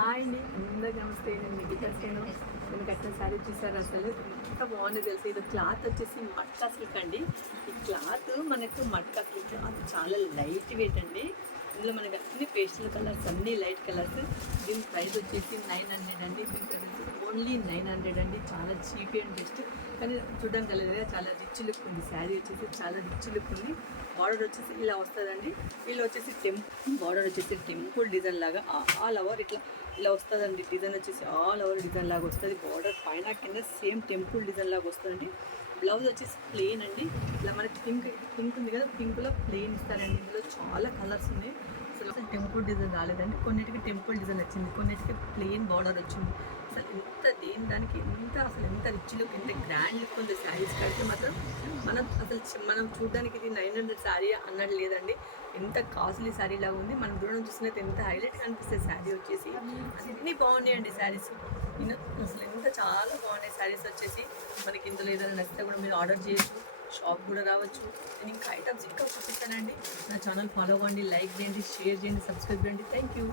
Hi అండి, అందరికీ నమస్తే. నేను నిఖిత సేను. నేను కట్టిన శారీ చూసారు, అసలు ఎంత బాగుంది తెలుసు. ఇది క్లాత్ వచ్చేసి మట్కా సిల్క్ అండి. ఈ క్లాత్ మనకు మట్కా సిల్క్ క్లాత్ చాలా లైట్ వెయిట్ అండి. ఇందులో మనకి అన్ని పేస్టల్ కలర్స్, అన్ని లైట్ కలర్స్. దీని ప్రైస్ వచ్చేసి 900 అండి. దీని ప్రైస్ ఓన్లీ 900 అండి. చాలా చీప్ అండ్ బెస్ట్. కానీ చూడడం కలిగేది చాలా రిచ్ లుక్ ఉంది. శారీ వచ్చేసి చాలా రిచ్ లుక్ ఉంది. బార్డర్ వచ్చేసి ఇలా వస్తుందండి. వీళ్ళు వచ్చేసి బార్డర్ వచ్చేసి టెంపుల్ డిజైన్ లాగా ఆల్ ఓవర్ ఇలా వస్తుందండి. డిజైన్ వచ్చేసి ఆల్ ఓవర్ డిజైన్ లాగా వస్తుంది. బార్డర్ పైన కింద సేమ్ టెంపుల్ డిజైన్ లాగా వస్తుందండి. బ్లౌజ్ వచ్చేసి ప్లెయిన్ అండి. ఇలా మనకి పింక్ ఉంది కదా, పింక్లో ప్లెయిన్ ఇస్తారండి. ఇందులో చాలా కలర్స్ ఉన్నాయి. అసలు టెంపుల్ డిజైన్ రాలేదండి. కొన్నిటికి టెంపుల్ డిజైన్ వచ్చింది, కొన్నిటికి ప్లెయిన్ బార్డర్ వచ్చింది. అసలు దానికి ఎంత రిచ్ లుక్, ఎంత గ్రాండ్ లుక్ ఉంది శారీస్ కడితే మాత్రం. మనం చూడడానికి ఇది 900 శారీ అన్నట్టు లేదండి. ఎంత కాస్ట్లీ శారీ లాగా ఉంది. మనం దూరం చూసినట్టు ఎంత హైలైట్ కనిపిస్తుంది శారీ వచ్చేసి. అన్నీ బాగున్నాయండి శారీస్. అసలు చాలా బాగున్నాయి శారీస్ వచ్చేసి. మనకి ఇందులో ఏదైనా నచ్చితే కూడా మీరు ఆర్డర్ చేయొచ్చు, షాప్ కూడా రావచ్చు. నేను ఇంకా ఐటమ్స్ ఇంకా చూపిస్తానండి. నా ఛానల్ ఫాలో అవ్వండి, లైక్ చేయండి, షేర్ చేయండి, సబ్స్క్రైబ్ చేయండి. Thank you.